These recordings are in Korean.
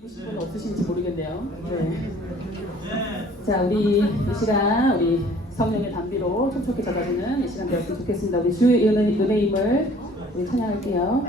입으신 분 없으신지 모르겠네요. 네. 자, 우리 이 시간 우리 성령의 담비로 촉촉히 젖어주는 이 시간 되었으면 좋겠습니다. 우리 주의 은혜의 힘을 우리 찬양할게요.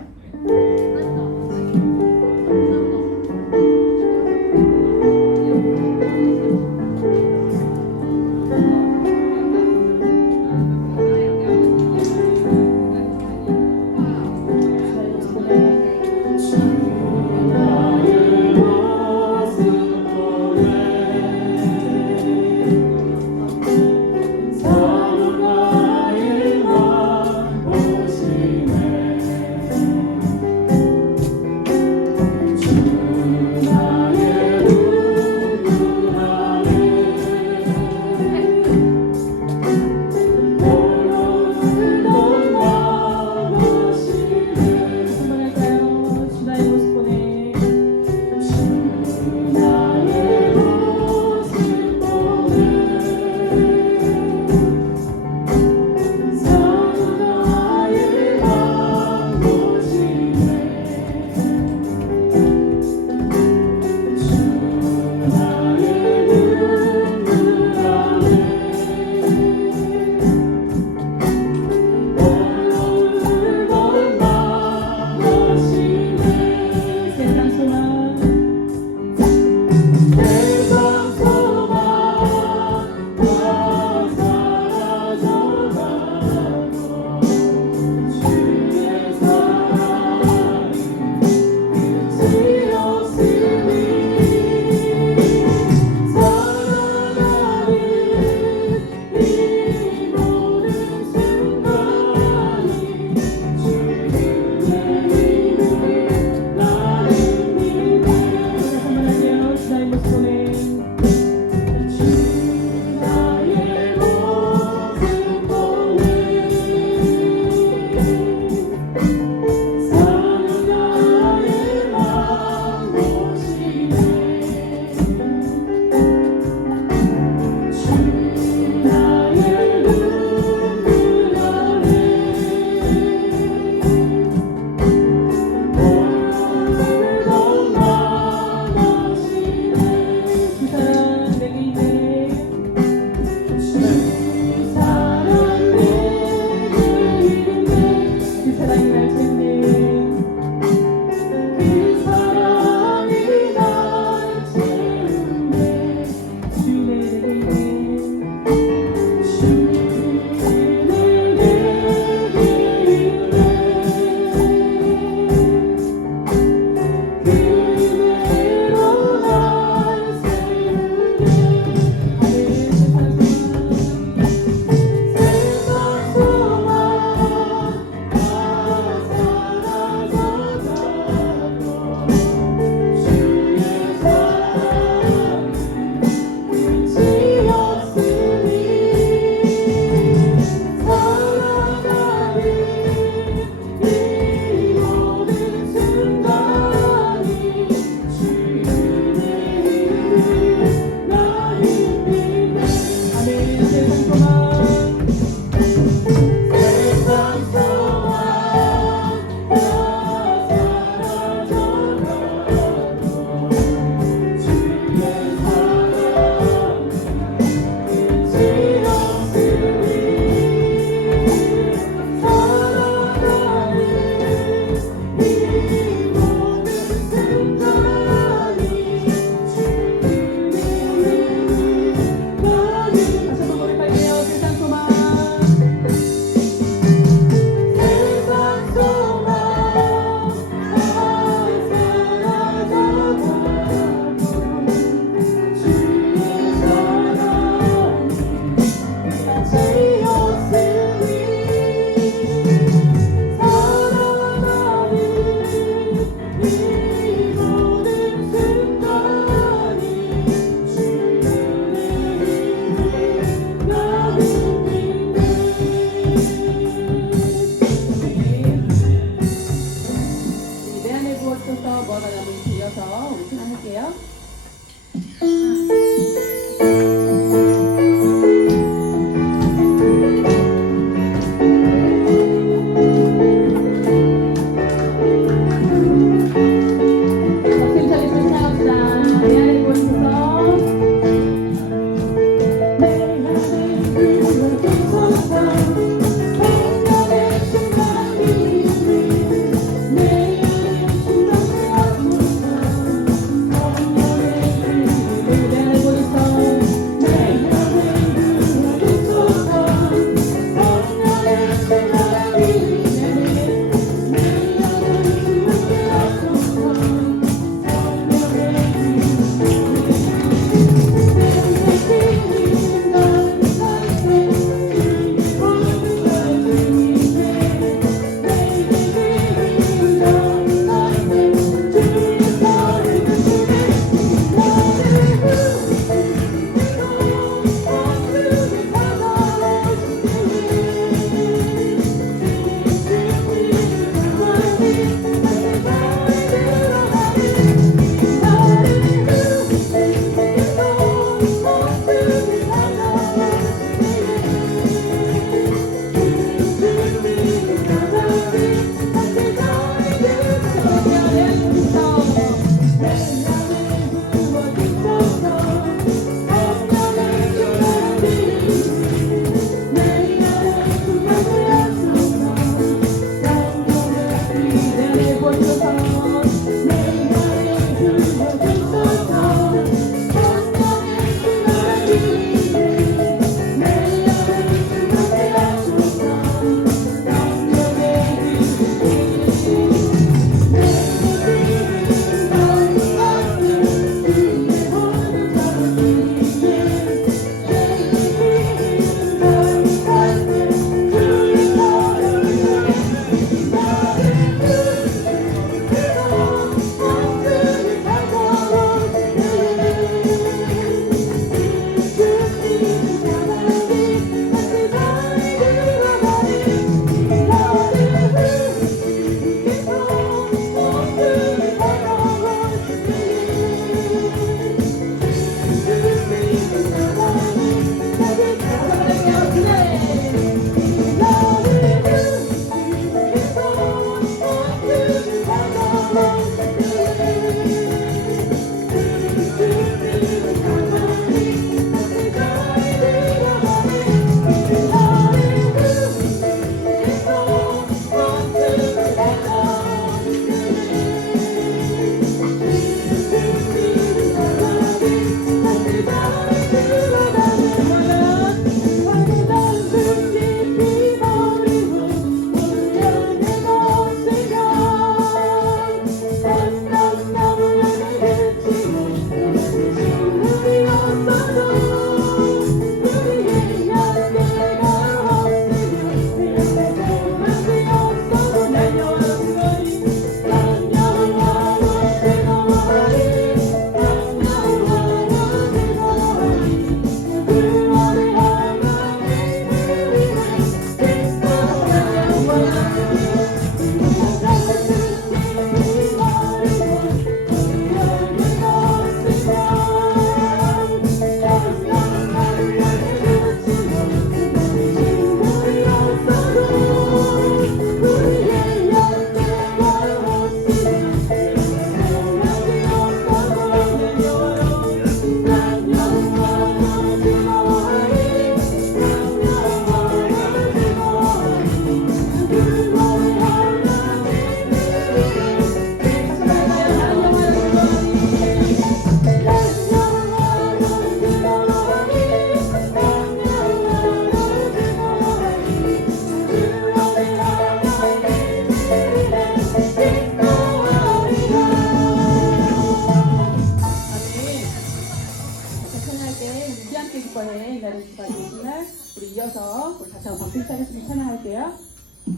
우리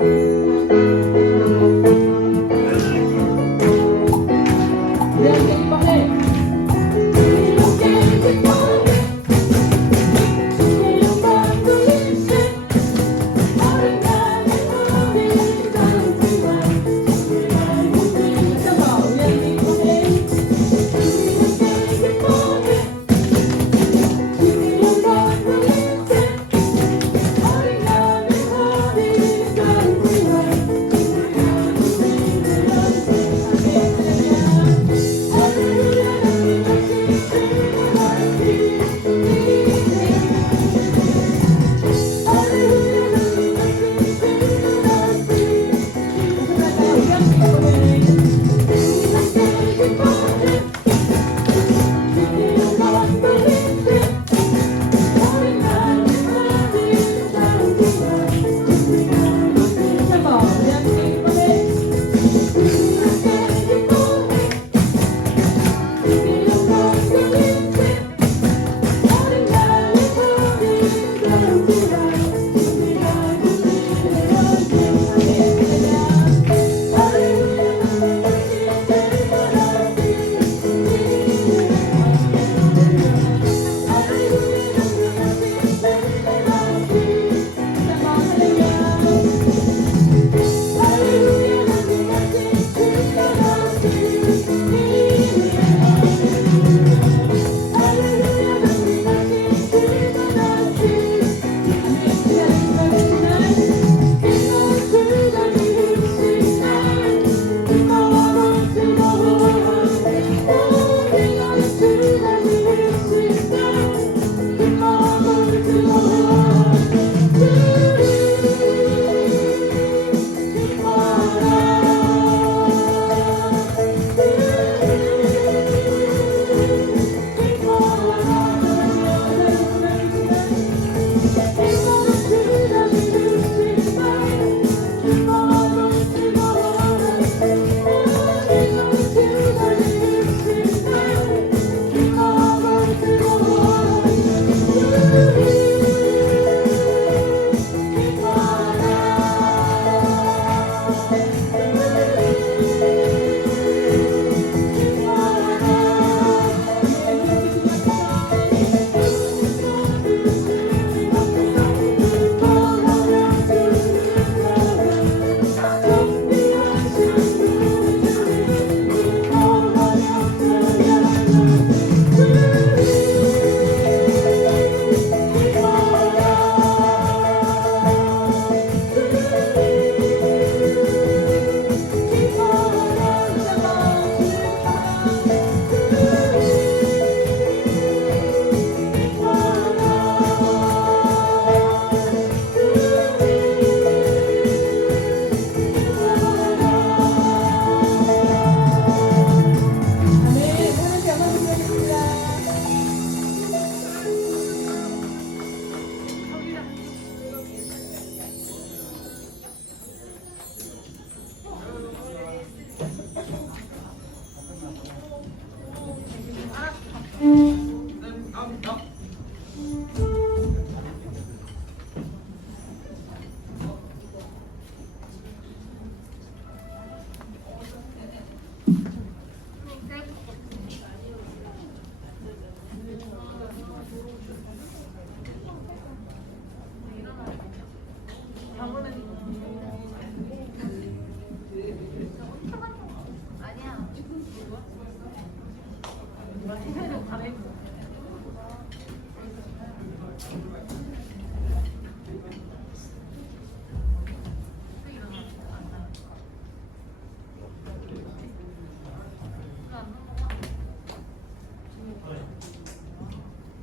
함께 기뻐해.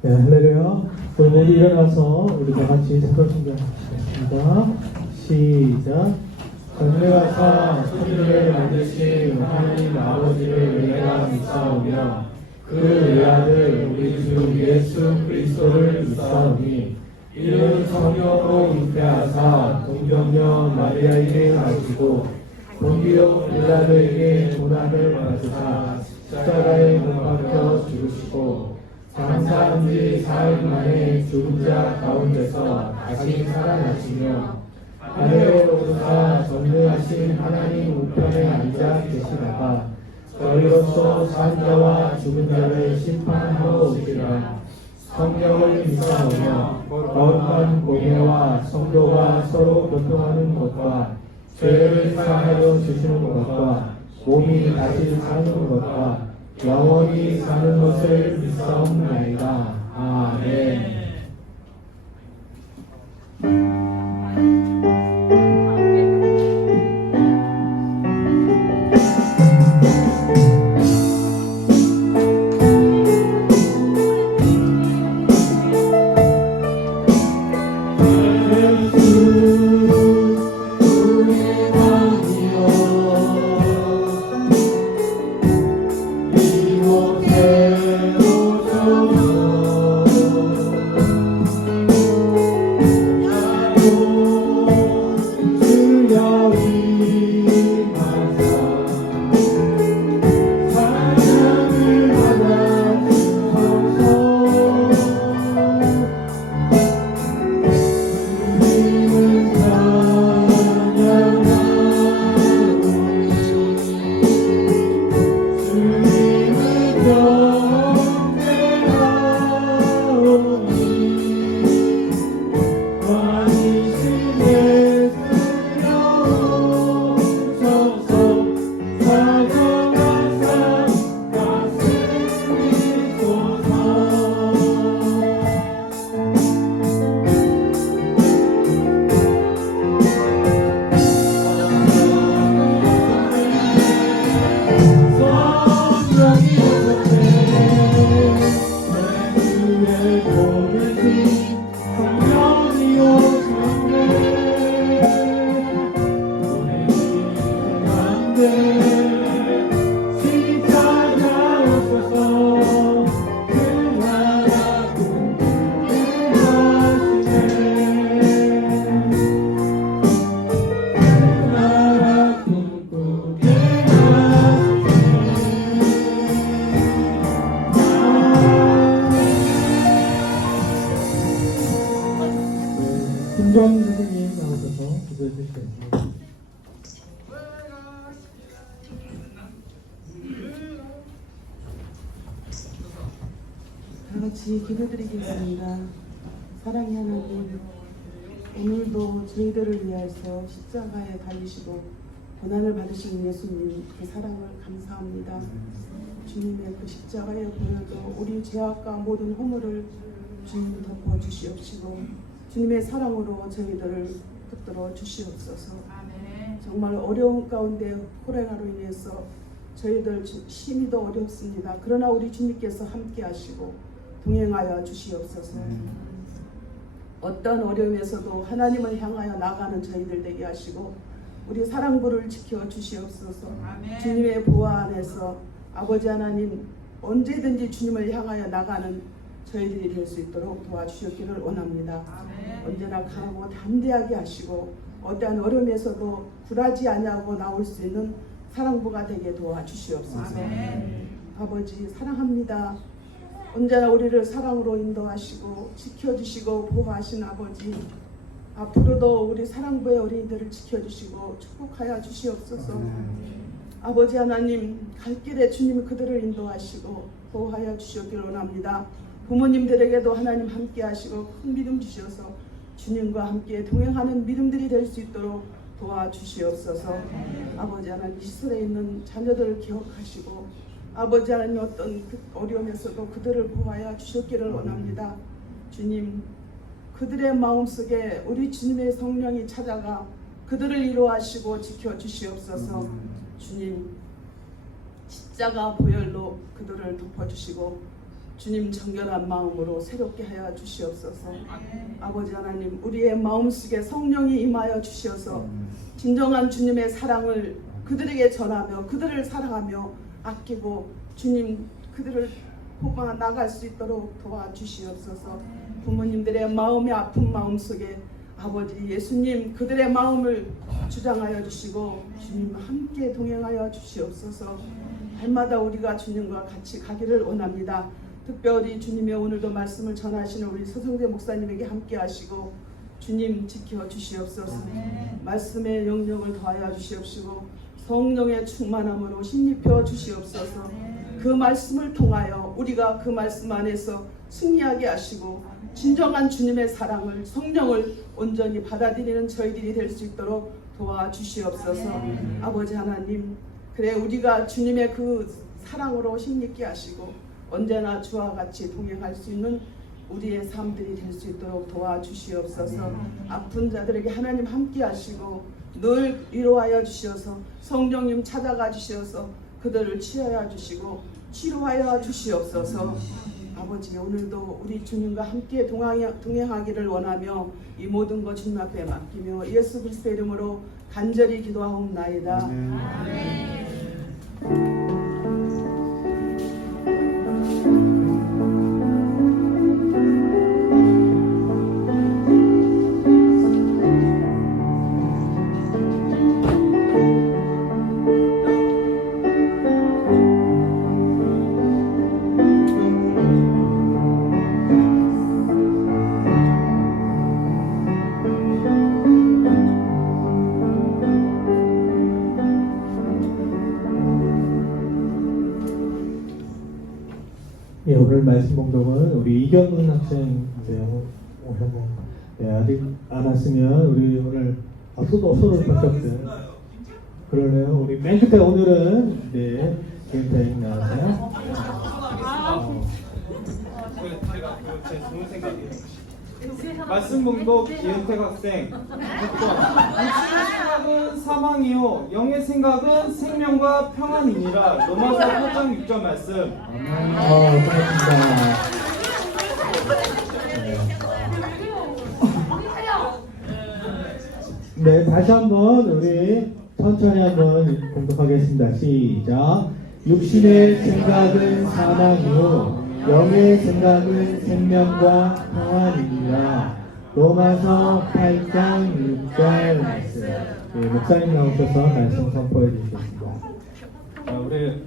네, 할렐루야. 우리 모두 일어나서 우리 다 같이 새벽 성경하겠습니다. 시작. 전능하사 천지를 만드신 하나님 아버지를 내가 믿사오며 그 외아들 우리 주 예수 그리스도를 믿사오니 이는 성령으로 잉태하사 동정녀 마리아에게 나시고 본디오 빌라도에게 고난을 받으사 십자가에 못 박혀 죽으시고 장사한 지 4일 만에 죽은 자 가운데서 다시 살아나시며 하늘에 오르사 전능하신 하나님 우편에 앉아 계시다가 저희로서 산 자와 죽은 자를 심판하러 오시라. 성령을 믿사오며 거룩한 공예와 성도가 서로 교통하는 것과 죄를 사하여 주시는 것과 몸이 다시 사는 것과 영원히 사는 것을 믿사옵나이다. 아멘. 김정 선생님 나오셔서 기도해 주시겠습니다. 다 같이 기도드리겠습니다. 사랑의 하나님, 오늘도 저희들을 위하여서 십자가에 달리시고 고난을 받으신 예수님 그 사랑을 감사합니다. 주님의 그 십자가에 보여도 우리 죄악과 모든 허물을 주님 덮어 주시옵시고 주님의 사랑으로 저희들을 붙들어 주시옵소서. 정말 어려운 가운데 코로나로 인해서 저희들 힘이 더 어렵습니다. 그러나 우리 주님께서 함께 하시고 동행하여 주시옵소서. 어떤 어려움에서도 하나님을 향하여 나가는 저희들 되게 하시고 우리 사랑부를 지켜 주시옵소서. 주님의 보호 안에서 아버지 하나님 언제든지 주님을 향하여 나가는 저희들이 될 수 있도록 도와주셨기를 원합니다. 언제나 강하고 담대하게 하시고 어떠한 어려움에서도 굴하지 아니하고 나올 수 있는 사랑부가 되게 도와주시옵소서. 아버지 사랑합니다. 언제나 우리를 사랑으로 인도하시고 지켜주시고 보호하신 아버지, 앞으로도 우리 사랑부의 어린이들을 지켜주시고 축복하여 주시옵소서. 아버지 하나님, 갈 길에 주님이 그들을 인도하시고 보호하여 주시기를 원합니다. 부모님들에게도 하나님 함께 하시고 큰 믿음 주셔서 주님과 함께 동행하는 믿음들이 될 수 있도록 도와주시옵소서. 아버지 하나님, 시설에 있는 자녀들을 기억하시고 아버지 하나님 어떤 어려움에서도 그들을 보호하여 주셨기를 원합니다. 주님, 그들의 마음속에 우리 주님의 성령이 찾아가 그들을 이루하시고 지켜주시옵소서. 주님, 십자가 보혈로 그들을 덮어주시고 주님 정결한 마음으로 새롭게 하여 주시옵소서. 아버지 하나님, 우리의 마음속에 성령이 임하여 주셔서 진정한 주님의 사랑을 그들에게 전하며 그들을 사랑하며 아끼고 주님 그들을 뽑아 나갈 수 있도록 도와주시옵소서. 부모님들의 마음의 아픈 마음 속에 아버지 예수님 그들의 마음을 주장하여 주시고 주님 함께 동행하여 주시옵소서. 날마다 우리가 주님과 같이 가기를 원합니다. 특별히 주님의 오늘도 말씀을 전하시는 우리 서성대 목사님에게 함께 하시고 주님 지켜 주시옵소서. 말씀의 영역을 더하여 주시옵시고 성령의 충만함으로 힘입혀 주시옵소서. 그 말씀을 통하여 우리가 그 말씀 안에서 승리하게 하시고 진정한 주님의 사랑을 성령을 온전히 받아들이는 저희들이 될 수 있도록 도와주시옵소서. 아버지 하나님, 그래 우리가 주님의 그 사랑으로 힘있게 하시고 언제나 주와 같이 동행할 수 있는 우리의 삶들이 될 수 있도록 도와주시옵소서. 아픈 자들에게 하나님 함께 하시고 늘 위로하여 주시어서 성령님 찾아가 주시어서 그들을 치유하여 주시고 치료하여 주시옵소서. 아버지, 오늘도 우리 주님과 함께 동행하기를 원하며 이 모든 것 주님 앞에 맡기며 예수 그리스도의 이름으로 간절히 기도하옵나이다. 예, 오늘 말씀 봉독은 우리 이경근 학생인데요. 오셨네요. 네, 아직 안 왔으면 우리 오늘 소를 바꿨어요. 그러네요. 우리 맨 끝에 오늘은 네, 기은택 나왔어요. 제가 제 좋은 생각이에요. 말씀 봉독 기은택 학생 6번. 육신의 생각은 사망이요 영의 생각은 생명과 평안이니라. 로마서 8장 6절 말씀. 고맙습니다. 네, 다시 한번 우리 천천히 한번 공독하겠습니다. 시작. 육신의 생각은 사망이요 영의 생각은 생명과 평안이니라. 로마서 8장 6절 말씀. 네, 목사님 나오셔서 말씀 선포해 주시겠습니다. 우리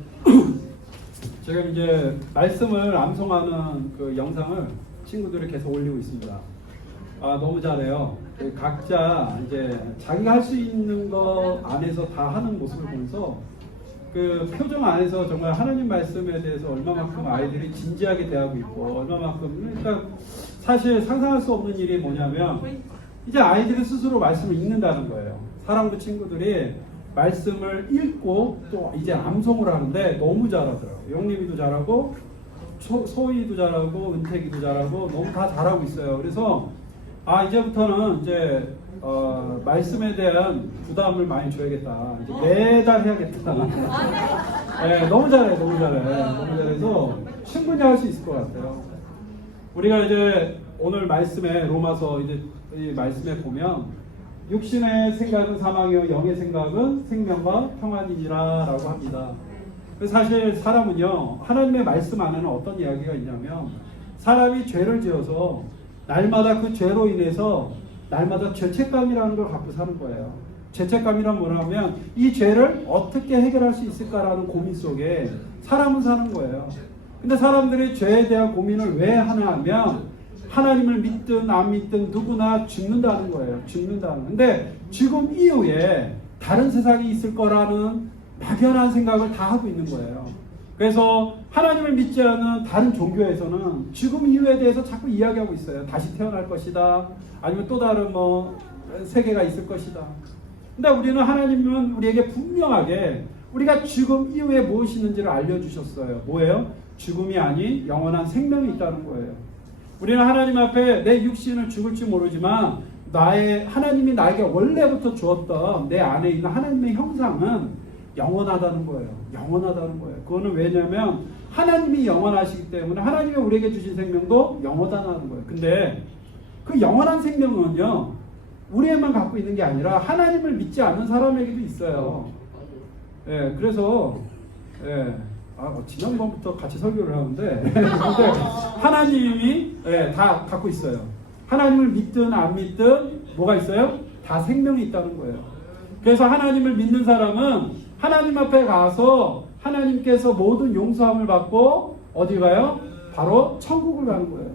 지금 이제 말씀을 암송하는 그 영상을 친구들이 계속 올리고 있습니다. 너무 잘해요. 각자 이제 자기가 할 수 있는 것 안에서 다 하는 모습을 보면서 그 표정 안에서 정말 하나님 말씀에 대해서 얼마만큼 아이들이 진지하게 대하고 있고 얼마만큼, 그러니까 사실 상상할 수 없는 일이 뭐냐면 이제 아이들이 스스로 말씀을 읽는다는 거예요. 사랑부 친구들이 말씀을 읽고 또 이제 암송을 하는데 너무 잘하더라고요. 영림이도 잘하고 소희도 잘하고 은택이도 잘하고 너무 다 잘하고 있어요. 그래서 이제부터는 이제 말씀에 대한 부담을 많이 줘야겠다. 이제 매달 해야겠다. 네, 너무 잘해, 너무 잘해. 너무 잘해서 충분히 할 수 있을 것 같아요. 우리가 이제 오늘 말씀에 로마서 이제 이 말씀에 보면 육신의 생각은 사망이요 영의 생각은 생명과 평안이니라라고 합니다. 그래서 사실 사람은요 하나님의 말씀 안에는 어떤 이야기가 있냐면 사람이 죄를 지어서 날마다 그 죄로 인해서 날마다 죄책감이라는 걸 갖고 사는 거예요. 죄책감이란 뭐냐면 이 죄를 어떻게 해결할 수 있을까라는 고민 속에 사람은 사는 거예요. 근데 사람들이 죄에 대한 고민을 왜 하나 하면 하나님을 믿든 안 믿든 누구나 죽는다는 거예요. 죽는다는. 근데 죽음 이후에 다른 세상이 있을 거라는 막연한 생각을 다 하고 있는 거예요. 그래서 하나님을 믿지 않은 다른 종교에서는 죽음 이후에 대해서 자꾸 이야기하고 있어요. 다시 태어날 것이다. 아니면 또 다른 세계가 있을 것이다. 근데 우리는 하나님은 우리에게 분명하게 우리가 죽음 이후에 무엇이 있는지를 알려주셨어요. 뭐예요? 죽음이 아닌 영원한 생명이 있다는 거예요. 우리는 하나님 앞에 내 육신은 죽을지 모르지만 하나님이 나에게 원래부터 주었던 내 안에 있는 하나님의 형상은 영원하다는 거예요. 영원하다는 거예요. 그거는 왜냐면 하나님이 영원하시기 때문에 하나님이 우리에게 주신 생명도 영원하다는 거예요. 근데 그 영원한 생명은요 우리에만 갖고 있는 게 아니라 하나님을 믿지 않는 사람에게도 있어요. 예, 그래서 지난번부터 같이 설교를 하는데 근데 하나님이 다 갖고 있어요. 하나님을 믿든 안 믿든 뭐가 있어요? 다 생명이 있다는 거예요. 그래서 하나님을 믿는 사람은 하나님 앞에 가서 하나님께서 모든 용서함을 받고 어디 가요? 바로 천국을 가는 거예요.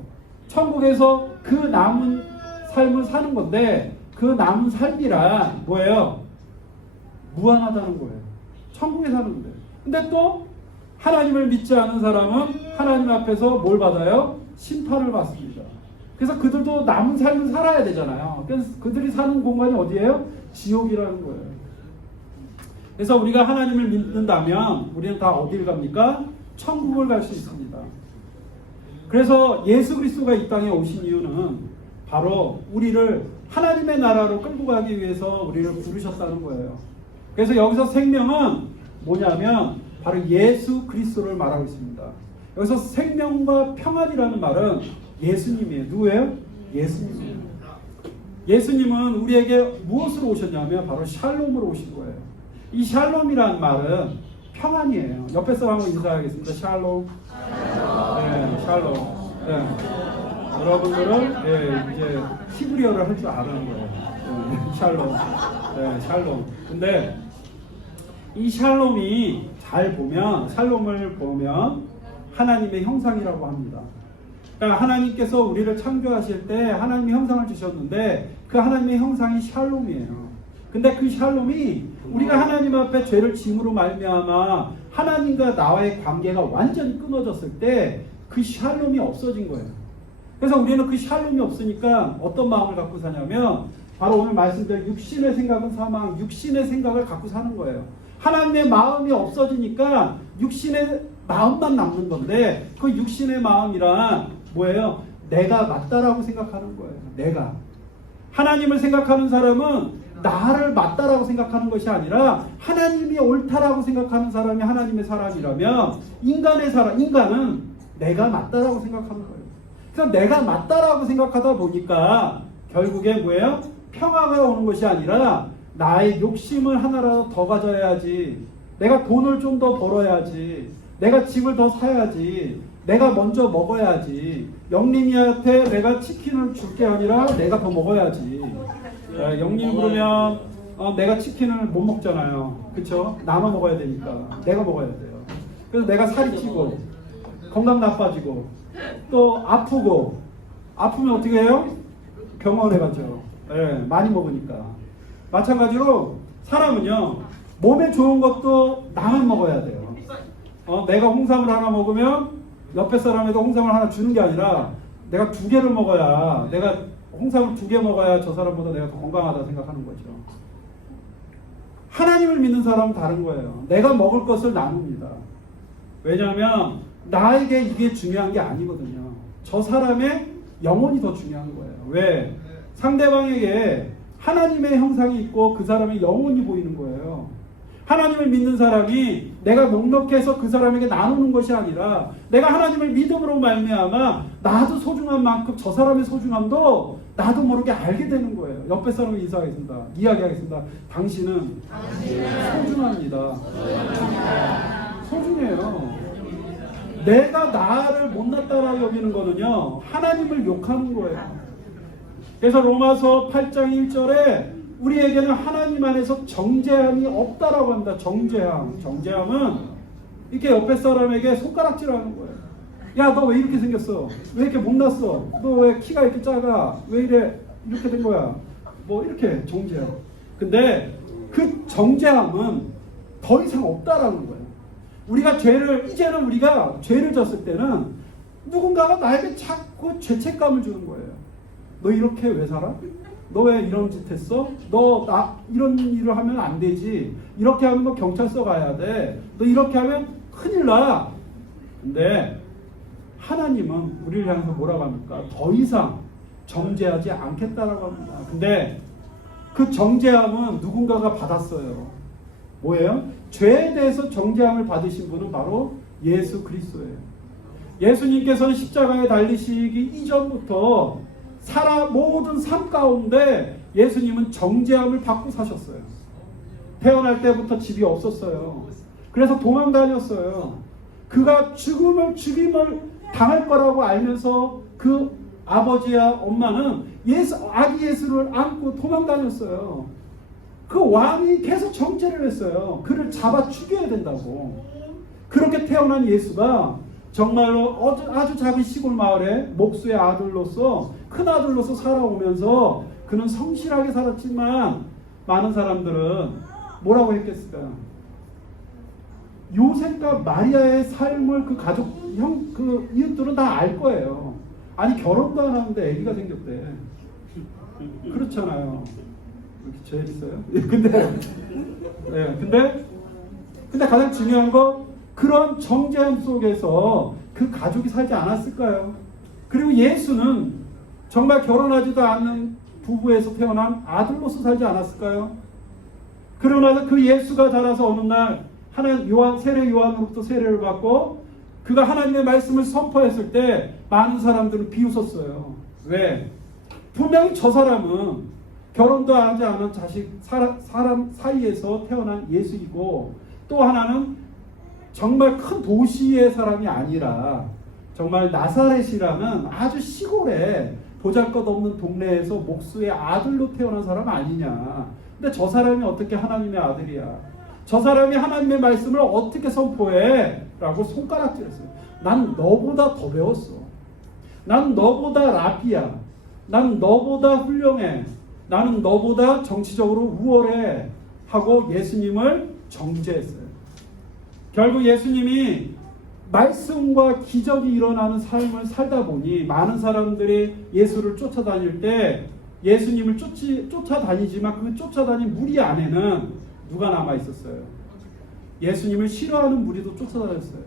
천국에서 그 남은 삶을 사는 건데 그 남은 삶이란 뭐예요? 무한하다는 거예요. 천국에 사는 건데. 근데 또 하나님을 믿지 않은 사람은 하나님 앞에서 뭘 받아요? 심판을 받습니다. 그래서 그들도 남은 삶을 살아야 되잖아요. 그래서 그들이 사는 공간이 어디예요? 지옥이라는 거예요. 그래서 우리가 하나님을 믿는다면 우리는 다 어디를 갑니까? 천국을 갈 수 있습니다. 그래서 예수 그리스도가 이 땅에 오신 이유는 바로 우리를 하나님의 나라로 끌고 가기 위해서 우리를 부르셨다는 거예요. 그래서 여기서 생명은 뭐냐면 바로 예수 그리스도를 말하고 있습니다. 여기서 생명과 평안이라는 말은 예수님이에요. 누구예요? 예수님이에요. 예수님은 우리에게 무엇으로 오셨냐면 바로 샬롬으로 오신 거예요. 이 샬롬이라는 말은 평안이에요. 옆에 사람하고 인사하겠습니다. 샬롬. 네, 샬롬. 네. 여러분들은 이제 히브리어를 할 줄 아는 거예요. 네, 샬롬. 네, 샬롬. 근데 이 샬롬이 잘 보면, 샬롬을 보면 하나님의 형상이라고 합니다. 그러니까 하나님께서 우리를 창조하실 때 하나님의 형상을 주셨는데 그 하나님의 형상이 샬롬이에요. 근데 그 샬롬이 우리가 하나님 앞에 죄를 짐으로 말미암아 하나님과 나와의 관계가 완전히 끊어졌을 때 그 샬롬이 없어진 거예요. 그래서 우리는 그 샬롬이 없으니까 어떤 마음을 갖고 사냐면 바로 오늘 말씀드린 육신의 생각은 사망, 육신의 생각을 갖고 사는 거예요. 하나님의 마음이 없어지니까 육신의 마음만 남는 건데 그 육신의 마음이란 뭐예요? 내가 맞다라고 생각하는 거예요. 내가. 하나님을 생각하는 사람은 나를 맞다라고 생각하는 것이 아니라 하나님이 옳다라고 생각하는 사람이 하나님의 사람이라면 인간은 내가 맞다라고 생각하는 거예요. 그래서 내가 맞다라고 생각하다 보니까 결국에 뭐예요? 평화가 오는 것이 아니라 나의 욕심을 하나라도 더 가져야지, 내가 돈을 좀 더 벌어야지, 내가 집을 더 사야지, 내가 먼저 먹어야지, 영림이한테 내가 치킨을 줄 게 아니라 내가 더 먹어야지. 영림 그러면 내가 치킨을 못 먹잖아요. 그렇죠? 나눠 먹어야 되니까 내가 먹어야 돼요. 그래서 내가 살이 찌고 건강 나빠지고 또 아프고, 아프면 어떻게 해요? 병원에 가죠. 많이 먹으니까. 마찬가지로 사람은요, 몸에 좋은 것도 나만 먹어야 돼요. 내가 홍삼을 하나 먹으면 옆에 사람에도 홍삼을 하나 주는 게 아니라 내가 2개를 먹어야, 내가 홍삼을 2개 먹어야 저 사람보다 내가 더 건강하다 생각하는 거죠. 하나님을 믿는 사람은 다른 거예요. 내가 먹을 것을 나눕니다. 왜냐하면 나에게 이게 중요한 게 아니거든요. 저 사람의 영혼이 더 중요한 거예요. 왜? 상대방에게 하나님의 형상이 있고 그 사람의 영혼이 보이는 거예요. 하나님을 믿는 사람이 내가 넉넉해서 그 사람에게 나누는 것이 아니라 내가 하나님을 믿음으로 말미암아 나도 소중한 만큼 저 사람의 소중함도 나도 모르게 알게 되는 거예요. 옆에 사람을 인사하겠습니다. 이야기하겠습니다. 당신은 소중합니다. 소중해요. 내가 나를 못났다라고 여기는 거는요, 하나님을 욕하는 거예요. 그래서 로마서 8장 1절에 우리에게는 하나님 안에서 정죄함이 없다라고 합니다. 정죄함. 정죄함은 이렇게 옆에 사람에게 손가락질하는 거예요. 야, 너 왜 이렇게 생겼어? 왜 이렇게 못났어? 너 왜 키가 이렇게 작아? 왜 이렇게 된 거야? 뭐 이렇게 정죄함. 근데 그 정죄함은 더 이상 없다라는 거예요. 이제는 우리가 죄를 졌을 때는 누군가가 나에게 자꾸 죄책감을 주는 거예요. 너 이렇게 왜 살아? 너 왜 이런 짓 했어? 너 이런 일을 하면 안 되지. 이렇게 하면 너 경찰서 가야 돼. 너 이렇게 하면 큰일 나. 근데 하나님은 우리를 향해서 뭐라고 합니까? 더 이상 정죄하지 않겠다라고 합니다. 근데 그 정죄함은 누군가가 받았어요. 뭐예요? 죄에 대해서 정죄함을 받으신 분은 바로 예수 그리스도예요. 예수님께서는 십자가에 달리시기 이전부터 모든 삶 가운데 예수님은 정죄함을 받고 사셨어요. 태어날 때부터 집이 없었어요. 그래서 도망 다녔어요. 그가 죽임을 당할 거라고 알면서 그 아버지와 엄마는 아기 예수를 안고 도망 다녔어요. 그 왕이 계속 정죄를 했어요. 그를 잡아 죽여야 된다고. 그렇게 태어난 예수가 정말로 아주 작은 시골 마을에 목수의 아들로서 큰 아들로서 살아오면서 그는 성실하게 살았지만 많은 사람들은 뭐라고 했겠을까요? 요셉과 마리아의 삶을 그 가족 그 이웃들은 다 알 거예요. 아니 결혼도 안 하는데 아기가 생겼대. 그렇잖아요. 이렇게 재밌어요? 근데 가장 중요한 건 그런 정죄함 속에서 그 가족이 살지 않았을까요? 그리고 예수는 정말 결혼하지도 않는 부부에서 태어난 아들로서 살지 않았을까요? 그러나 그 예수가 자라서 어느 날 세례 요한으로부터 세례를 받고 그가 하나님의 말씀을 선포했을 때 많은 사람들은 비웃었어요. 왜? 분명히 저 사람은 결혼도 하지 않은 사람 사이에서 태어난 예수이고 또 하나는 정말 큰 도시의 사람이 아니라 정말 나사렛이라는 아주 시골에 보잘것없는 동네에서 목수의 아들로 태어난 사람 아니냐. 근데 저 사람이 어떻게 하나님의 아들이야. 저 사람이 하나님의 말씀을 어떻게 선포해? 라고 손가락질했어요. 난 너보다 더 배웠어. 난 너보다 라피야. 난 너보다 훌륭해. 나는 너보다 정치적으로 우월해. 하고 예수님을 정죄했어요. 결국 예수님이 말씀과 기적이 일어나는 삶을 살다 보니 많은 사람들이 예수를 쫓아다닐 때 예수님을 쫓아다니지만 그 쫓아다닌 무리 안에는 누가 남아 있었어요? 예수님을 싫어하는 무리도 쫓아다녔어요.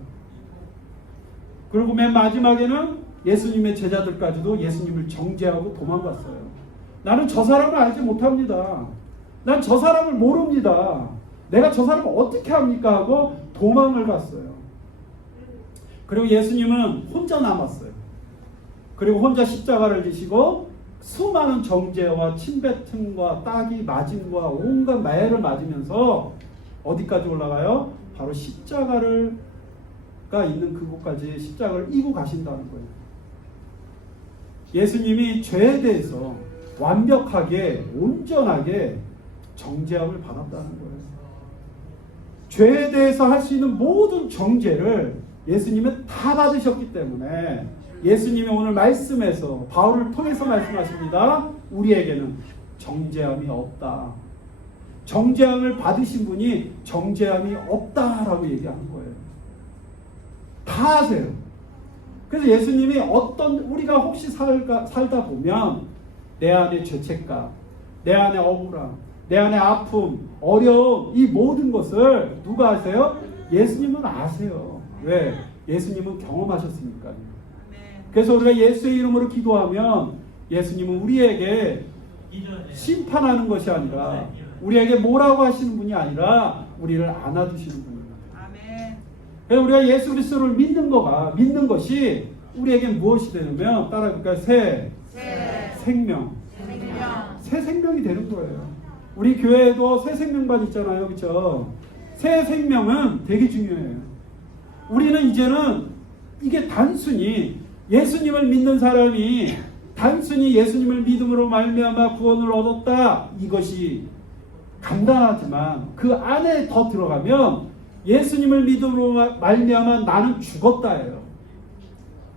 그리고 맨 마지막에는 예수님의 제자들까지도 예수님을 정죄하고 도망갔어요. 나는 저 사람을 알지 못합니다. 난 저 사람을 모릅니다. 내가 저 사람을 어떻게 합니까? 하고 도망을 갔어요. 그리고 예수님은 혼자 남았어요. 그리고 혼자 십자가를 지시고 수많은 정죄와 침뱉음과 따기 맞음과 온갖 마해를 맞으면서 어디까지 올라가요? 바로 십자가가 있는 그곳까지 십자가를 이고 가신다는 거예요. 예수님이 죄에 대해서 완벽하게 온전하게 정죄함을 받았다는 거예요. 죄에 대해서 할 수 있는 모든 정죄를 예수님은 다 받으셨기 때문에 예수님이 오늘 말씀에서 바울을 통해서 말씀하십니다. 우리에게는 정죄함이 없다. 정죄함을 받으신 분이 정죄함이 없다라고 얘기하는 거예요. 다 아세요. 그래서 예수님이 우리가 혹시 살다 보면 내 안에 죄책감, 내 안에 억울함, 내 안에 아픔, 어려움 이 모든 것을 누가 아세요? 예수님은 아세요. 왜? 예수님은 경험하셨으니까요. 그래서 우리가 예수의 이름으로 기도하면 예수님은 우리에게 심판하는 것이 아니라 우리에게 뭐라고 하시는 분이 아니라 우리를 안아주시는 분입니다. 그래서 우리가 예수 그리스도를 믿는 것이 우리에게 무엇이 되냐면 따라해볼까요? 새 생명. 새 생명이 되는 거예요. 우리 교회에도 새 생명반 있잖아요. 그렇죠? 새 생명은 되게 중요해요. 우리는 이제는 이게 단순히 예수님을 믿는 사람이 단순히 예수님을 믿음으로 말미암아 구원을 얻었다 이것이 간단하지만 그 안에 더 들어가면 예수님을 믿음으로 말미암아 나는 죽었다예요.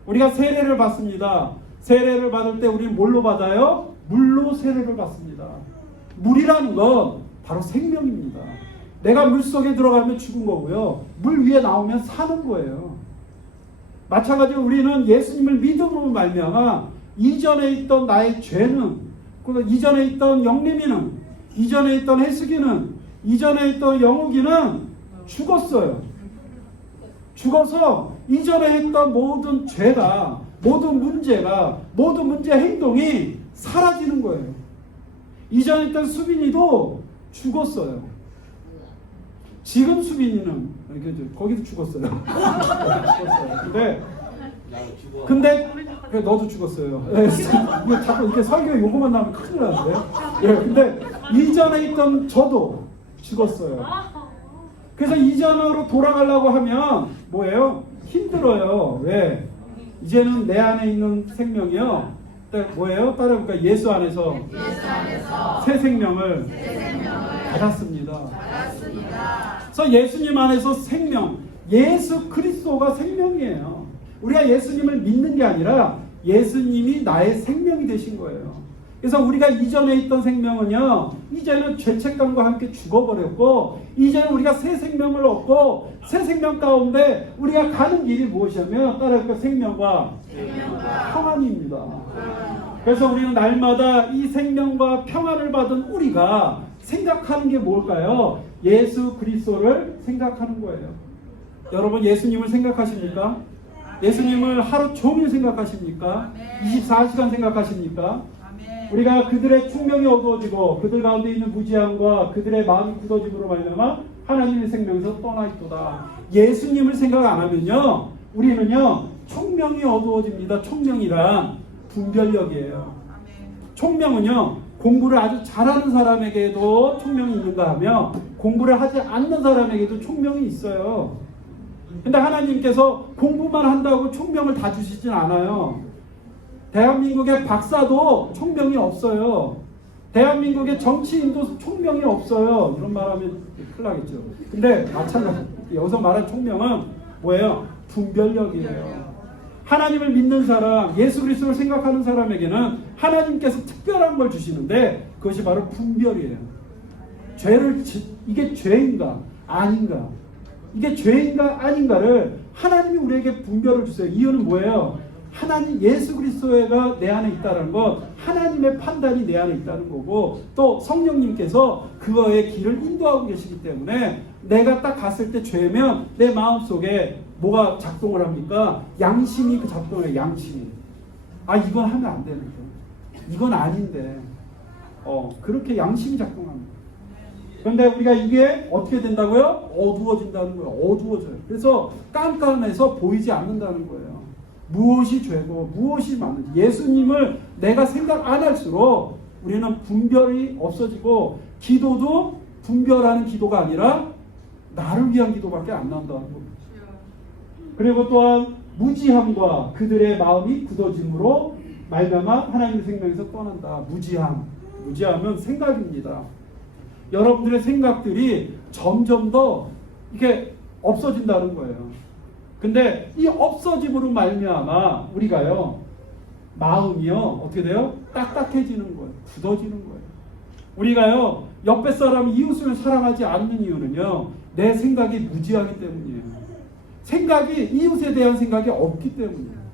우리가 세례를 받습니다. 세례를 받을 때 우리는 뭘로 받아요? 물로 세례를 받습니다. 물이라는 건 바로 생명입니다. 내가 물속에 들어가면 죽은 거고요. 물 위에 나오면 사는 거예요. 마찬가지로 우리는 예수님을 믿음으로 말미암아 이전에 있던 나의 죄는, 이전에 있던 영림이는, 이전에 있던 해수기는, 이전에 있던 영우기는 죽었어요. 죽어서 이전에 했던 모든 죄가, 모든 문제 행동이 사라지는 거예요. 이전에 있던 수빈이도 죽었어요. 지금 수빈이는 거기도 죽었어요. 근데 그래 너도 죽었어요. 이거 자꾸 이렇게 설교 요거만 나오면 큰일 나는데. 근데 이전에 있던 저도 죽었어요. 그래서 이전으로 돌아가려고 하면 뭐예요? 힘들어요. 왜? 이제는 내 안에 있는 생명이요. 뭐예요? 따라해볼까? 예수 안에서 새 생명을 받았습니다. 그래서 예수님 안에서 생명, 예수 그리스도가 생명이에요. 우리가 예수님을 믿는 게 아니라 예수님이 나의 생명이 되신 거예요. 그래서 우리가 이전에 있던 생명은요, 이제는 죄책감과 함께 죽어버렸고, 이제는 우리가 새 생명을 얻고, 새 생명 가운데 우리가 가는 길이 무엇이냐면, 따라할까? 생명과 평안입니다. 그래서 우리는 날마다 이 생명과 평안을 받은 우리가 생각하는 게 뭘까요? 예수 그리스도를 생각하는 거예요. 여러분, 예수님을 생각하십니까? 예수님을 하루 종일 생각하십니까? 24시간 생각하십니까? 우리가 그들의 총명이 어두워지고 그들 가운데 있는 무지함과 그들의 마음이 굳어짐으로 말미암아 하나님의 생명에서 떠나 있도다. 예수님을 생각 안 하면요, 우리는요 총명이 어두워집니다. 총명이란 분별력이에요. 총명은요, 공부를 아주 잘하는 사람에게도 총명이 있는가 하며 공부를 하지 않는 사람에게도 총명이 있어요. 근데 하나님께서 공부만 한다고 총명을 다 주시진 않아요. 대한민국의 박사도 총명이 없어요. 대한민국의 정치인도 총명이 없어요. 이런 말하면 큰일 나겠죠. 근데 마찬가지, 여기서 말한 총명은 뭐예요? 분별력이에요. 하나님을 믿는 사람, 예수 그리스도를 생각하는 사람에게는 하나님께서 특별한 걸 주시는데 그것이 바로 분별이에요. 이게 죄인가 아닌가, 이게 죄인가 아닌가를 하나님이 우리에게 분별을 주세요. 이유는 뭐예요? 하나님, 예수 그리스도가 내 안에 있다는 것, 하나님의 판단이 내 안에 있다는 거고, 또 성령님께서 그거의 길을 인도하고 계시기 때문에 내가 딱 갔을 때 죄면 내 마음속에 뭐가 작동을 합니까? 양심이 그 작동을 해요. 양심이. 아, 이건 하면 안 되는데, 이건 아닌데, 그렇게 양심이 작동합니다. 그런데 우리가 이게 어떻게 된다고요? 어두워진다는 거예요. 어두워져요. 그래서 깜깜해서 보이지 않는다는 거예요. 무엇이 죄고 무엇이 맞는지 예수님을 내가 생각 안 할수록 우리는 분별이 없어지고, 기도도 분별하는 기도가 아니라 나를 위한 기도밖에 안 나온다는 겁니다. 그리고 또한 무지함과 그들의 마음이 굳어짐으로 말미암아 하나님의 생명에서 떠난다. 무지함은 생각입니다. 여러분들의 생각들이 점점 더 이렇게 없어진다는 거예요. 근데 이 없어짐으로 말미암아 우리가요, 마음이요 어떻게 돼요? 딱딱해지는 거예요. 굳어지는 거예요. 우리가요, 옆에 사람 이웃을 사랑하지 않는 이유는요, 내 생각이 무지하기 때문이에요. 이웃에 대한 생각이 없기 때문이에요.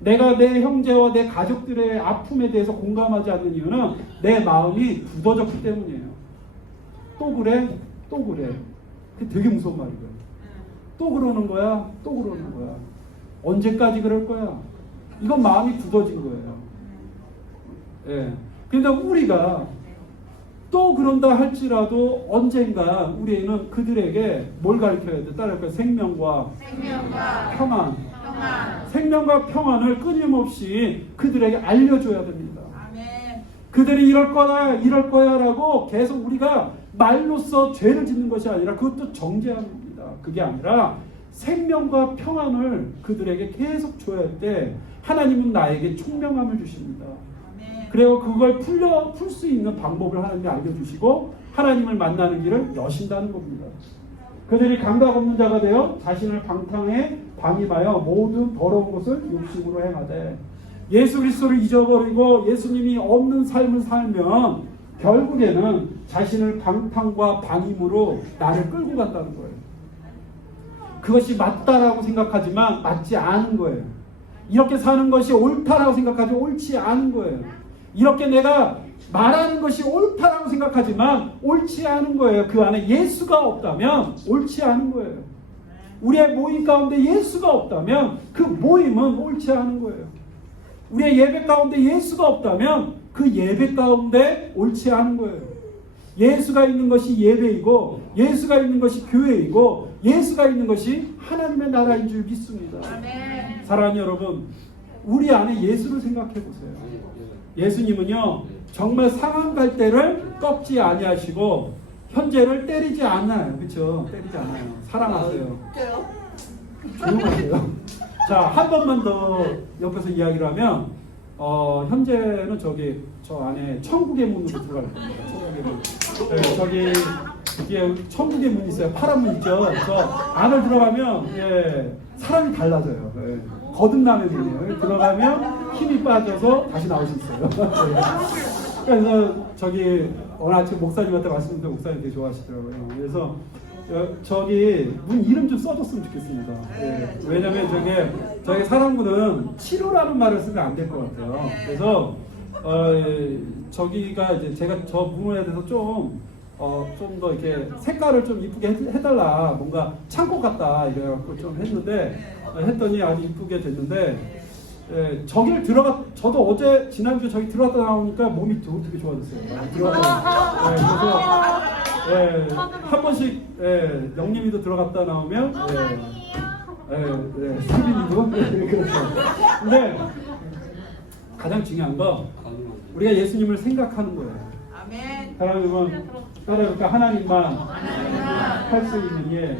내가 내 형제와 내 가족들의 아픔에 대해서 공감하지 않는 이유는 내 마음이 굳어졌기 때문이에요. 또 그래? 그게 되게 무서운 말이에요. 또 그러는 거야? 언제까지 그럴 거야? 이건 마음이 굳어진 거예요. 예. 근데 우리가 또 그런다 할지라도 언젠가 우리는 그들에게 뭘 가르쳐야 돼? 따라할까요? 생명과 평안. 생명과 평안을 끊임없이 그들에게 알려줘야 됩니다. 그들이 이럴 거야라고 계속 우리가 말로써 죄를 짓는 것이 아니라 그것도 정죄합니다. 그게 아니라 생명과 평안을 그들에게 계속 줘야 할 때 하나님은 나에게 총명함을 주십니다. 그리고 그걸 풀 수 있는 방법을 하나님이 알려주시고 하나님을 만나는 길을 여신다는 겁니다. 그들이 감각 없는 자가 되어 자신을 방탕에 방임하여 모든 더러운 것을 욕심으로 행하되, 예수 그리스도를 잊어버리고 예수님이 없는 삶을 살면 결국에는 자신을 방탕과 방임으로 나를 끌고 간다는 거예요. 그것이 맞다라고 생각하지만 맞지 않은 거예요. 이렇게 사는 것이 옳다라고 생각하지 옳지 않은 거예요. 이렇게 내가 말하는 것이 옳다라고 생각하지만 옳지 않은 거예요. 그 안에 예수가 없다면 옳지 않은 거예요. 우리의 모임 가운데 예수가 없다면 그 모임은 옳지 않은 거예요. 우리의 예배 가운데 예수가 없다면 그 예배 가운데 옳지 않은 거예요. 예수가 있는 것이 예배이고, 예수가 있는 것이 교회이고, 예수가 있는 것이 하나님의 나라인 줄 믿습니다. 사랑하는 여러분, 우리 안에 예수를 생각해 보세요. 예수님은요, 정말 상한 갈대를 꺾지 아니하시고 현재를 때리지 않아요. 그렇죠? 때리지 않아요. 사랑하세요. 조용하세요. 자, 한 번만 더 옆에서 이야기를 하면, 현재는 저 안에 천국의 문으로 들어갈 겁니다. 천국의 문. 네, 저기 뒤에 천국의 문이 있어요. 파란 문 있죠. 그래서 안을 들어가면 사람이 달라져요. 네. 거듭남의 문이에요. 들어가면 힘이 빠져서 다시 나올 수 있어요. 그래서 저기 오늘 아침 목사님한테 말씀드렸는데 목사님 되게 좋아하시더라고요. 그래서 저기 문 이름 좀 써줬으면 좋겠습니다. 예. 왜냐면 저게 사랑부는 치료라는 말을 쓰면 안 될 것 같아요. 그래서 저기가 이제 제가 저 부분에 대해서 좀 더 이렇게 색깔을 좀 이쁘게 해달라, 뭔가 창고 같다 이래갖고 좀 했는데 했더니 아주 이쁘게 됐는데 저도 어제 지난주 저기 들어갔다 나오니까 몸이 되게 좋아졌어요. 그래서 한 번씩 영림이도 들어갔다 나오면 수빈이도 그렇죠. 근데 가장 중요한 건 우리가 예수님을 생각하는 거예요. 아멘. 사랑하면 그러니까 하나님만 할 수 있는 일.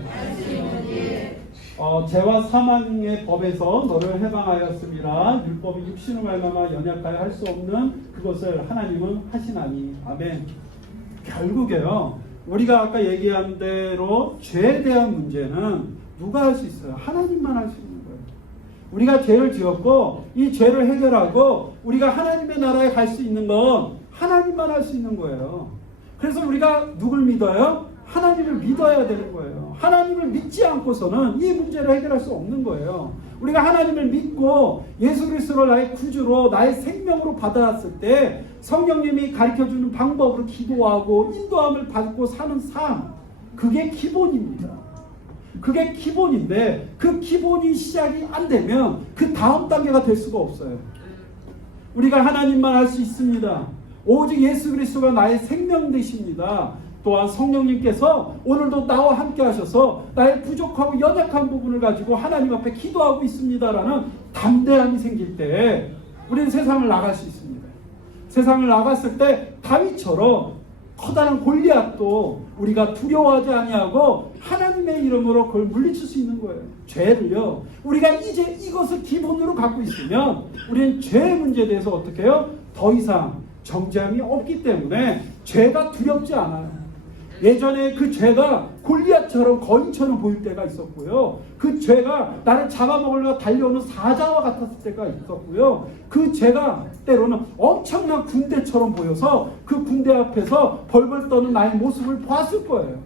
죄와 사망의 법에서 너를 해방하였음이라 율법이 육신을 말미암아 연약하여 할 수 없는 그것을 하나님은 하시나니. 아멘. 결국에요, 우리가 아까 얘기한 대로 죄에 대한 문제는 누가 할 수 있어요? 하나님만 할 수 있는 거예요. 우리가 죄를 지었고 이 죄를 해결하고 우리가 하나님의 나라에 갈 수 있는 건 하나님만 할 수 있는 거예요. 그래서 우리가 누굴 믿어요? 하나님을 믿어야 되는 거예요. 하나님을 믿지 않고서는 이 문제를 해결할 수 없는 거예요. 우리가 하나님을 믿고 예수 그리스도를 나의 구주로 나의 생명으로 받아왔을 때 성령님이 가르쳐주는 방법으로 기도하고 인도함을 받고 사는 삶, 그게 기본입니다. 그게 기본인데 그 기본이 시작이 안 되면 그 다음 단계가 될 수가 없어요. 우리가 하나님만 할 수 있습니다. 오직 예수 그리스도가 나의 생명 되십니다. 또한 성령님께서 오늘도 나와 함께 하셔서 나의 부족하고 연약한 부분을 가지고 하나님 앞에 기도하고 있습니다라는 담대함이 생길 때 우리는 세상을 나갈 수 있습니다. 세상을 나갔을 때 다윗처럼 커다란 골리앗도 우리가 두려워하지 아니하고 하나님의 이름으로 그걸 물리칠 수 있는 거예요. 죄를요, 우리가 이제 이것을 기본으로 갖고 있으면 우리는 죄의 문제에 대해서 어떻게 해요? 더 이상 정죄함이 없기 때문에 죄가 두렵지 않아요. 예전에 그 죄가 골리앗처럼 거인처럼 보일 때가 있었고요. 그 죄가 나를 잡아먹으려고 달려오는 사자와 같았을 때가 있었고요. 그 죄가 때로는 엄청난 군대처럼 보여서 그 군대 앞에서 벌벌 떠는 나의 모습을 보았을 거예요.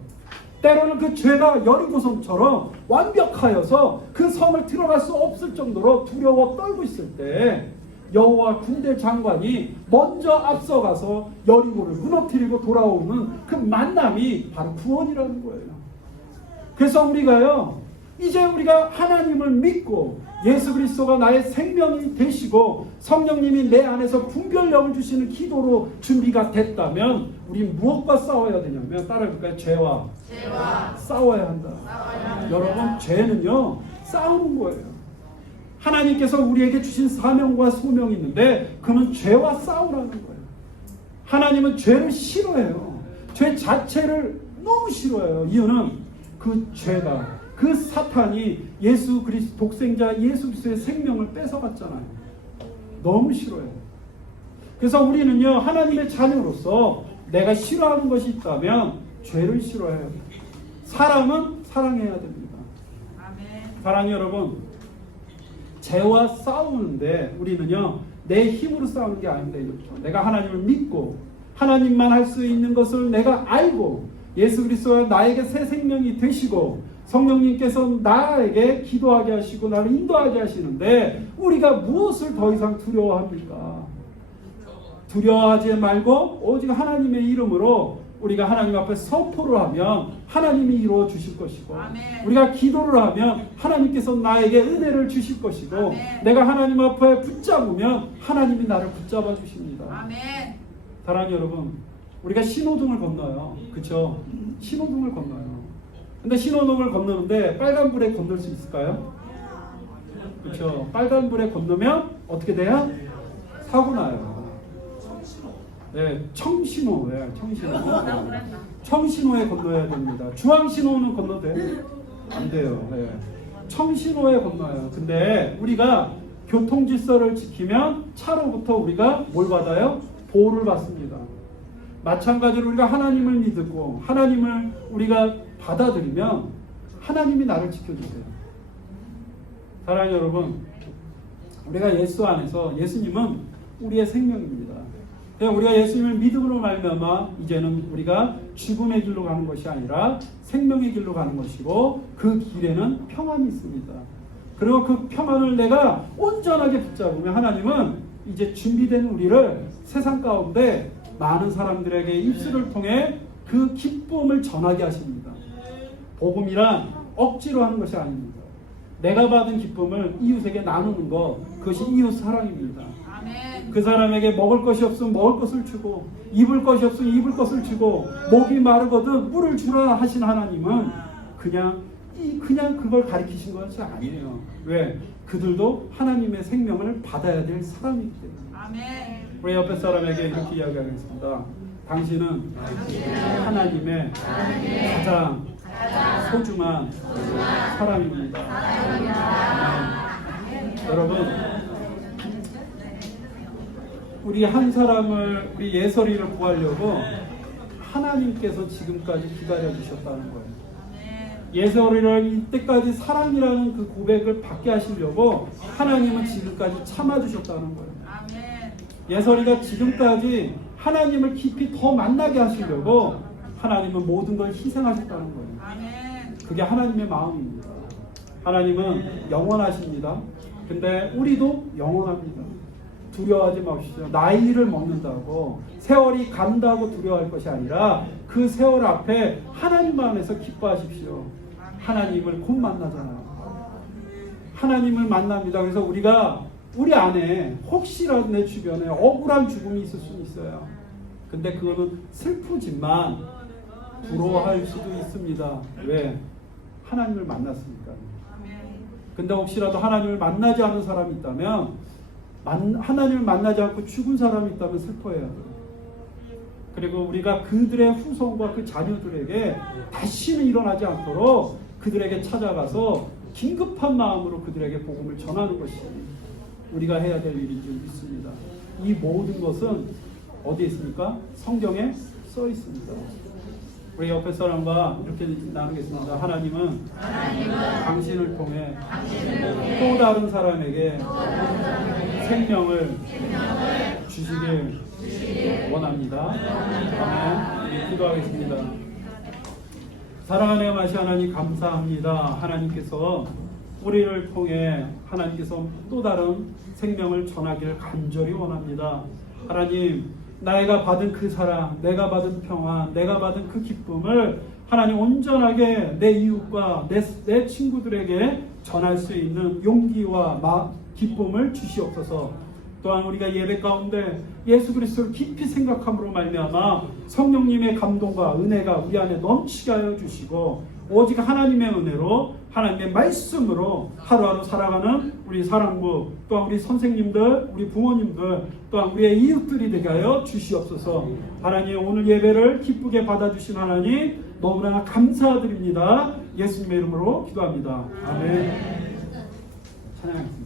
때로는 그 죄가 여리고성처럼 완벽하여서 그 성을 들어갈 수 없을 정도로 두려워 떨고 있을 때 여호와 군대 장관이 먼저 앞서가서 여리고를 무너뜨리고 돌아오는 그 만남이 바로 구원이라는 거예요. 그래서 우리가요, 이제 우리가 하나님을 믿고 예수 그리스도가 나의 생명이 되시고 성령님이 내 안에서 분별력을 주시는 기도로 준비가 됐다면 우리 무엇과 싸워야 되냐면, 따라해볼까요? 죄와 싸워야 한다. 여러분, 죄는요 싸우는 거예요. 하나님께서 우리에게 주신 사명과 소명이 있는데 그는 죄와 싸우라는 거예요. 하나님은 죄를 싫어해요. 죄 자체를 너무 싫어해요. 이유는 그 죄가, 그 사탄이 예수 그리스도 독생자 예수 그리스도의 생명을 뺏어갔잖아요. 너무 싫어해요. 그래서 우리는요, 하나님의 자녀로서 내가 싫어하는 것이 있다면 죄를 싫어해야 돼요. 사람은 사랑해야 됩니다. 사랑하는 여러분, 죄와 싸우는데 우리는요, 내 힘으로 싸우는 게 아닙니다. 이렇죠. 내가 하나님을 믿고 하나님만 할 수 있는 것을 내가 알고 예수 그리스도가 나에게 새 생명이 되시고 성령님께서 나에게 기도하게 하시고 나를 인도하게 하시는데 우리가 무엇을 더 이상 두려워합니까? 두려워하지 말고 오직 하나님의 이름으로 우리가 하나님 앞에 선포를 하면 하나님이 이루어 주실 것이고, 아멘. 우리가 기도를 하면 하나님께서 나에게 은혜를 주실 것이고, 아멘. 내가 하나님 앞에 붙잡으면 하나님이 나를 붙잡아 주십니다. 아멘. 사랑하는 여러분, 우리가 신호등을 건너요. 그렇죠? 신호등을 건너요. 근데 신호등을 건너는데 빨간불에 건널 수 있을까요? 그렇죠? 빨간불에 건너면 어떻게 돼요? 사고 나요. 네, 청신호, 네, 청신호. 청신호에 건너야 됩니다. 주황신호는 건너도 돼요? 안 돼요. 네. 청신호에 건너요. 근데 우리가 교통질서를 지키면 차로부터 우리가 뭘 받아요? 보호를 받습니다. 마찬가지로 우리가 하나님을 믿고 하나님을 우리가 받아들이면 하나님이 나를 지켜주세요. 사랑하는 여러분, 우리가 예수 안에서 예수님은 우리의 생명입니다. 그냥 우리가 예수님을 믿음으로 말미암아 이제는 우리가 죽음의 길로 가는 것이 아니라 생명의 길로 가는 것이고 그 길에는 평안이 있습니다. 그리고 그 평안을 내가 온전하게 붙잡으면 하나님은 이제 준비된 우리를 세상 가운데 많은 사람들에게 입술을 통해 그 기쁨을 전하게 하십니다. 복음이란 억지로 하는 것이 아닙니다. 내가 받은 기쁨을 이웃에게 나누는 것, 그것이 이웃 사랑입니다. 그 사람에게 먹을 것이 없으면 먹을 것을 주고 입을 것이 없으면 입을 것을 주고 목이 마르거든 물을 주라 하신 하나님은 그냥 그걸 가리키신 것이 아니에요. 왜? 그들도 하나님의 생명을 받아야 될 사람이기 때문에. 우리 옆에 사람에게 이렇게 이야기하겠습니다. 당신은 하나님의 가장 소중한 사람입니다. 여러분, 우리 한 사람을, 우리 예설이를 구하려고 하나님께서 지금까지 기다려 주셨다는 거예요. 예설이를 이때까지 사랑이라는 그 고백을 받게 하시려고 하나님은 지금까지 참아주셨다는 거예요. 예설이가 지금까지 하나님을 깊이 더 만나게 하시려고 하나님은 모든 걸 희생하셨다는 거예요. 그게 하나님의 마음입니다. 하나님은 영원하십니다. 근데 우리도 영원합니다. 두려워하지 마십시오. 나이를 먹는다고 세월이 간다고 두려워할 것이 아니라 그 세월 앞에 하나님 안에서 기뻐하십시오. 하나님을 곧 만나잖아요. 하나님을 만납니다. 그래서 우리가 우리 안에 혹시라도 내 주변에 억울한 죽음이 있을 수는 있어요. 근데 그거는 슬프지만 부러워할 수도 있습니다. 왜? 하나님을 만났으니까. 근데 혹시라도 하나님을 만나지 않은 사람이 있다면, 하나님을 만나지 않고 죽은 사람이 있다면 슬퍼해야 돼요. 그리고 우리가 그들의 후손과 그 자녀들에게 다시는 일어나지 않도록 그들에게 찾아가서 긴급한 마음으로 그들에게 복음을 전하는 것이 우리가 해야 될 일인 줄 믿습니다. 이 모든 것은 어디에 있습니까? 성경에 써 있습니다. 우리 옆에 사람과 이렇게 나누겠습니다. 하나님은 당신을 통해 또 다른 사람에게 생명을 주시길 원합니다. 아멘. 기도하겠습니다. 사랑하는 마시 하나님 감사합니다. 하나님께서 우리를 통해 하나님께서 또 다른 생명을 전하기를 간절히 원합니다. 하나님, 내가 받은 그 사랑, 내가 받은 평안, 내가 받은 그 기쁨을 하나님 온전하게 내 이웃과 내 친구들에게 전할 수 있는 용기와 기쁨을 주시옵소서. 또한 우리가 예배 가운데 예수 그리스도를 깊이 생각함으로 말미암아 성령님의 감동과 은혜가 우리 안에 넘치게 하여 주시고 오직 하나님의 은혜로 하나님의 말씀으로 하루하루 살아가는 우리 사랑부 또한 우리 선생님들, 우리 부모님들 또한 우리의 이웃들이 되게 하여 주시옵소서. 하나님, 오늘 예배를 기쁘게 받아주신 하나님 너무나 감사드립니다. 예수님의 이름으로 기도합니다. 아멘. 찬양하겠습니다.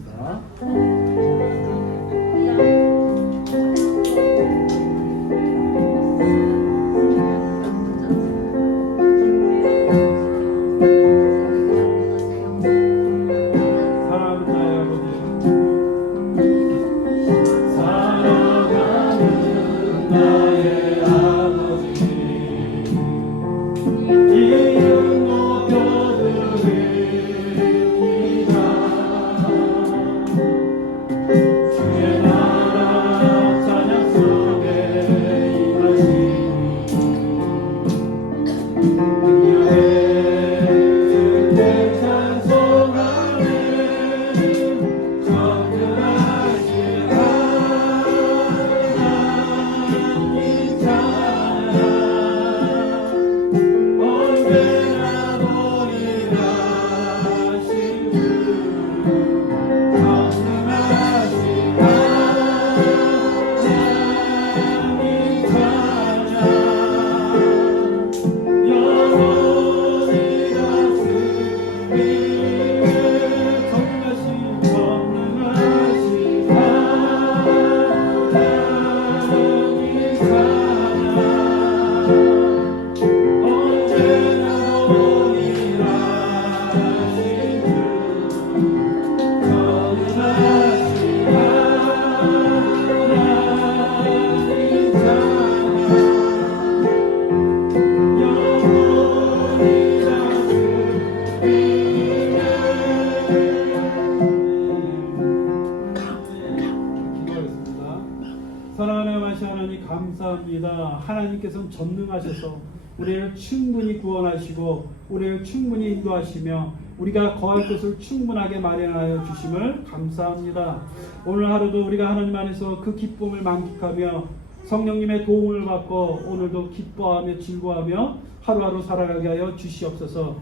하나님께서는 전능하셔서 우리를 충분히 구원하시고 우리를 충분히 인도하시며 우리가 거할 곳을 충분하게 마련하여 주심을 감사합니다. 오늘 하루도 우리가 하나님 안에서 그 기쁨을 만끽하며 성령님의 도움을 받고 오늘도 기뻐하며 즐거워하며 하루하루 살아가게 하여 주시옵소서.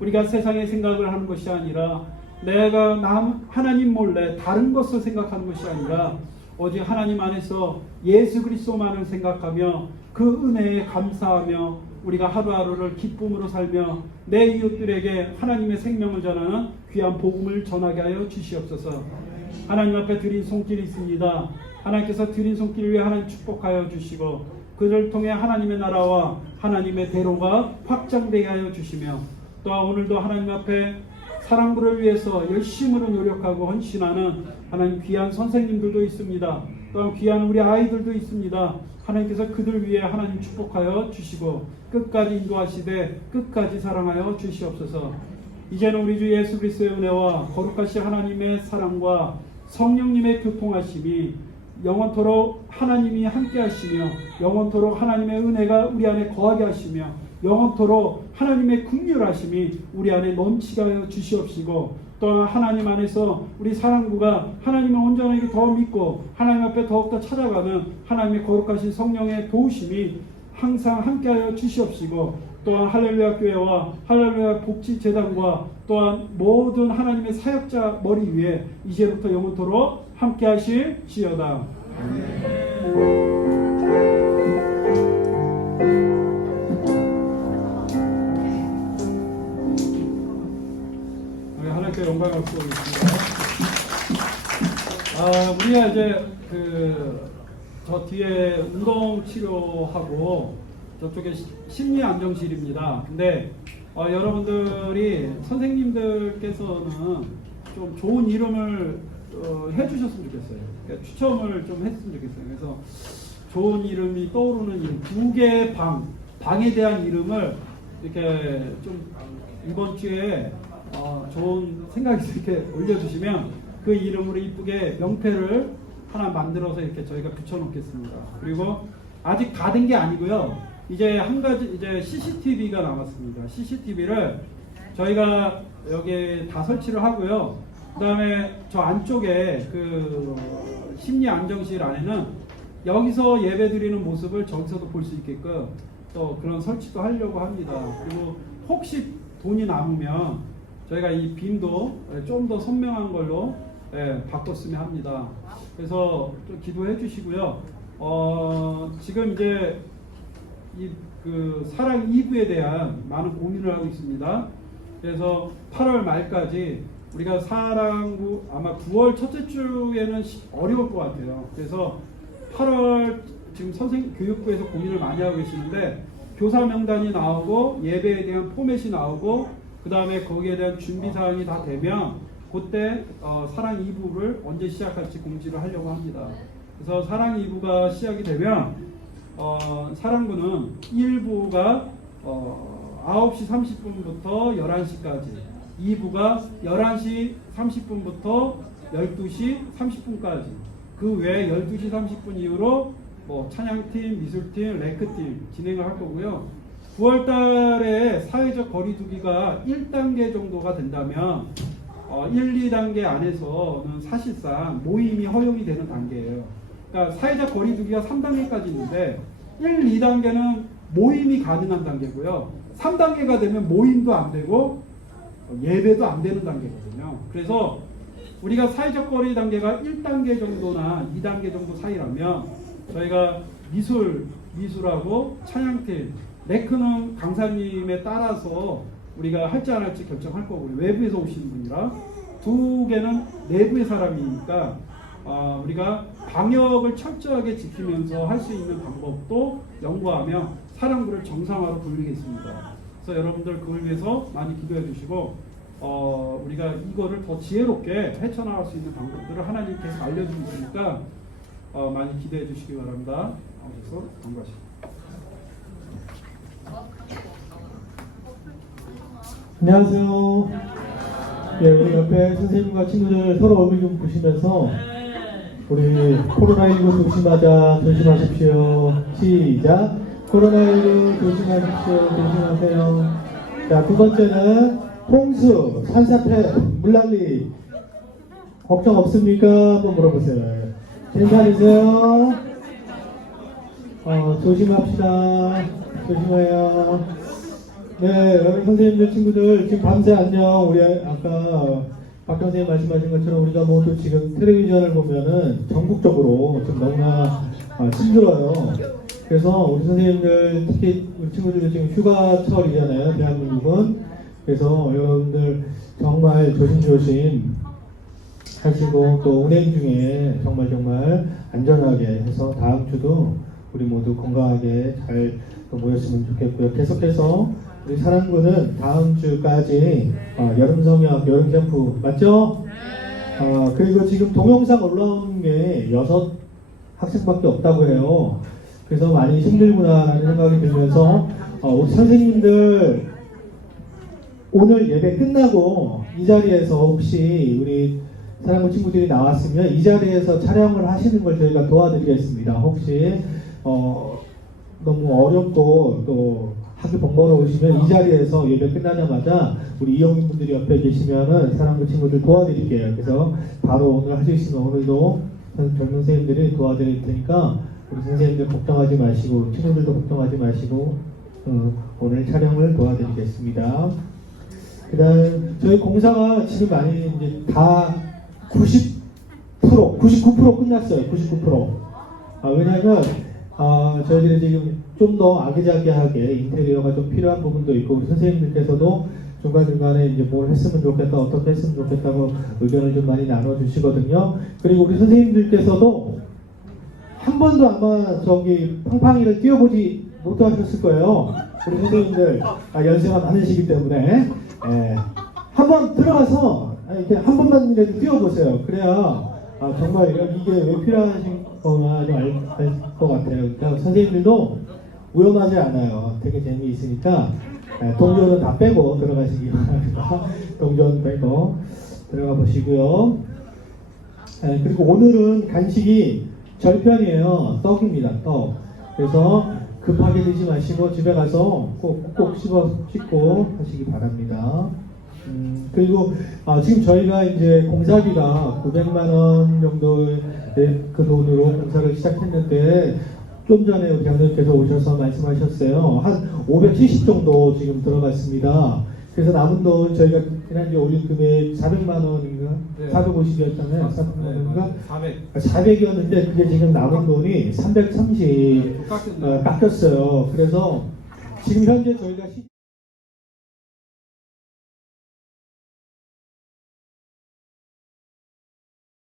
우리가 세상의 생각을 하는 것이 아니라 내가 하나님 몰래 다른 것을 생각하는 것이 아니라 오직 하나님 안에서 예수 그리스도만을 생각하며 그 은혜에 감사하며 우리가 하루하루를 기쁨으로 살며 내 이웃들에게 하나님의 생명을 전하는 귀한 복음을 전하게 하여 주시옵소서. 하나님 앞에 드린 손길이 있습니다. 하나님께서 드린 손길 위에 하나님 축복하여 주시고 그를 통해 하나님의 나라와 하나님의 대로가 확장되게 하여 주시며 또한 오늘도 하나님 앞에 사랑부를 위해서 열심으로 노력하고 헌신하는 하나님 귀한 선생님들도 있습니다. 또한 귀한 우리 아이들도 있습니다. 하나님께서 그들 위해 하나님 축복하여 주시고 끝까지 인도하시되 끝까지 사랑하여 주시옵소서. 이제는 우리 주 예수 그리스도의 은혜와 거룩하신 하나님의 사랑과 성령님의 교통하심이 영원토록 하나님이 함께 하시며 영원토록 하나님의 은혜가 우리 안에 거하게 하시며 영원토록 하나님의 긍휼하심이 우리 안에 넘치게 하여 주시옵시고 또한 하나님 안에서 우리 사랑부가 하나님을 온전하게 더 믿고 하나님 앞에 더욱더 찾아가는 하나님의 거룩하신 성령의 도우심이 항상 함께하여 주시옵시고 또한 할렐루야 교회와 할렐루야 복지재단과 또한 모든 하나님의 사역자 머리 위에 이제부터 영원토록 함께하실지어다. 하나님께 영광을 돌리겠습니다. 우리가 이제 저 뒤에 운동 치료하고 저쪽에 심리 안정실입니다. 근데 여러분들이 선생님들께서는 좀 좋은 이름을 해주셨으면 좋겠어요. 그러니까 추첨을 좀 했으면 좋겠어요. 그래서 좋은 이름이 떠오르는 이름, 두 개의 방에 대한 이름을 이렇게 좀 이번 주에 좋은 생각이 이렇게 올려주시면 그 이름으로 이쁘게 명패를 하나 만들어서 이렇게 저희가 붙여놓겠습니다. 그리고 아직 다 된 게 아니고요. 이제 한 가지 이제 CCTV가 나왔습니다. CCTV를 저희가 여기에 다 설치를 하고요. 그 다음에 저 안쪽에 그 심리 안정실 안에는 여기서 예배 드리는 모습을 저기서도 볼 수 있게끔 또 그런 설치도 하려고 합니다. 그리고 혹시 돈이 남으면 저희가 이 빔도 좀 더 선명한 걸로 바꿨으면 합니다. 그래서 좀 기도해 주시고요. 지금 이제 그 사랑 2부에 대한 많은 고민을 하고 있습니다. 그래서 8월 말까지 우리가 사랑부 아마 9월 첫째 주에는 어려울 것 같아요. 그래서 8월 지금 교육부에서 고민을 많이 하고 계시는데 교사 명단이 나오고 예배에 대한 포맷이 나오고 그 다음에 거기에 대한 준비 사항이 다 되면 그때 사랑 2부를 언제 시작할지 공지를 하려고 합니다. 그래서 사랑 2부가 시작이 되면 사랑부는 1부가 9시 30분부터 11시까지 2부가 11시 30분부터 12시 30분까지 그 외에 12시 30분 이후로 찬양팀, 미술팀, 레크팀 진행을 할 거고요. 9월 달에 사회적 거리두기가 1단계 정도가 된다면 1, 2단계 안에서는 사실상 모임이 허용이 되는 단계예요. 그러니까 사회적 거리두기가 3단계까지 있는데 1, 2단계는 모임이 가능한 단계고요. 3단계가 되면 모임도 안 되고 예배도 안 되는 단계거든요. 그래서 우리가 사회적 거리 단계가 1단계 정도나 2단계 정도 사이라면 저희가 미술하고 찬양팀, 레크는 강사님에 따라서 우리가 할지 안 할지 결정할 거고 외부에서 오시는 분이라 두 개는 내부의 사람이니까 우리가 방역을 철저하게 지키면서 할 수 있는 방법도 연구하며 사랑부를 정상화로 돌리겠습니다. 그래서 여러분들 그걸 위해서 많이 기도해 주시고 우리가 이거를 더 지혜롭게 헤쳐나갈 수 있는 방법들을 하나님께서 알려주고 있으니까 많이 기대해 주시기 바랍니다. 그래서 감사합니다. 안녕하세요. 예, 우리 옆에 선생님과 친구들 서로 얼굴 좀 보시면서 우리 코로나19 조심하자, 조심하십시오. 시작. 코로나19 조심하십시오. 조심하세요. 자, 두 번째는 홍수, 산사태, 물난리 걱정 없습니까? 한번 물어보세요. 괜찮으세요? 조심합시다. 조심해요. 네, 여러분 선생님들, 친구들 지금 밤새 안녕. 우리 아까 박 선생님 말씀하신 것처럼 우리가 모두 지금 텔레비전을 보면은 전국적으로 지금 너무나 힘들어요. 그래서 우리 선생님들 특히 우리 친구들도 지금 휴가철이잖아요. 대한민국은. 그래서 여러분들 정말 조심조심 하시고 또 운행 중에 정말 안전하게 해서 다음 주도 우리 모두 건강하게 잘 모였으면 좋겠고요. 계속해서 우리 사랑부는 다음 주까지 여름성역, 여름캠프 맞죠? 그리고 지금 동영상 올라오는 게 6학생밖에 없다고 해요. 그래서 많이 힘들구나라는 생각이 들면서 우리 선생님들 오늘 예배 끝나고 이 자리에서 혹시 우리 사랑부 친구들이 나왔으면 이 자리에서 촬영을 하시는 걸 저희가 도와드리겠습니다. 혹시 너무 어렵고 또 학교 번거로우시면 이 자리에서 예배 끝나자마자 우리 이영민 분들이 옆에 계시면은 사랑부 친구들 도와드릴게요. 그래서 바로 오늘 할 수 있으면 오늘도 젊은 선생님들이 도와드릴 테니까 우리 선생님들 걱정하지 마시고 친구들도 걱정하지 마시고 오늘 촬영을 도와드리겠습니다. 그다음 저희 공사가 지금 많이 이제 다 99% 끝났어요. 99%. 왜냐하면 저희들이 지금 좀 더 아기자기하게 인테리어가 좀 필요한 부분도 있고 우리 선생님들께서도 중간중간에 이제 뭘 했으면 좋겠다, 어떻게 했으면 좋겠다고 의견을 좀 많이 나눠주시거든요. 그리고 우리 선생님들께서도 한 번도 아마 저기 팡팡이를 띄워보지 못하셨을 거예요. 우리 선생님들 연세가 많으시기 때문에 한번 들어가서 이렇게 한 번만이라도 띄워보세요. 그래야 정말 이게 왜 필요하신 거나 좀 알 것 같아요. 그러니까 선생님들도 위험하지 않아요. 되게 재미있으니까 동전은 다 빼고 들어가시기 바랍니다. 동전 빼고 들어가 보시고요. 그리고 오늘은 간식이 절편이에요. 떡입니다. 떡. 그래서 급하게 드지 마시고 집에 가서 꼭 씹고 하시기 바랍니다. 그리고 지금 저희가 이제 공사비가 900만 원 정도의 그 돈으로 공사를 시작했는데 좀 전에 우리 장로님께서 오셔서 말씀하셨어요. 한 570 정도 지금 들어갔습니다. 그래서 남은 돈 저희가 지난주에 올린 금액 400만 원인가? 네. 450이었잖아요. 400만 네, 원인가? 400. 400이었는데 그게 지금 남은 돈이 330 깎였어요. 그래서 지금 현재 저희가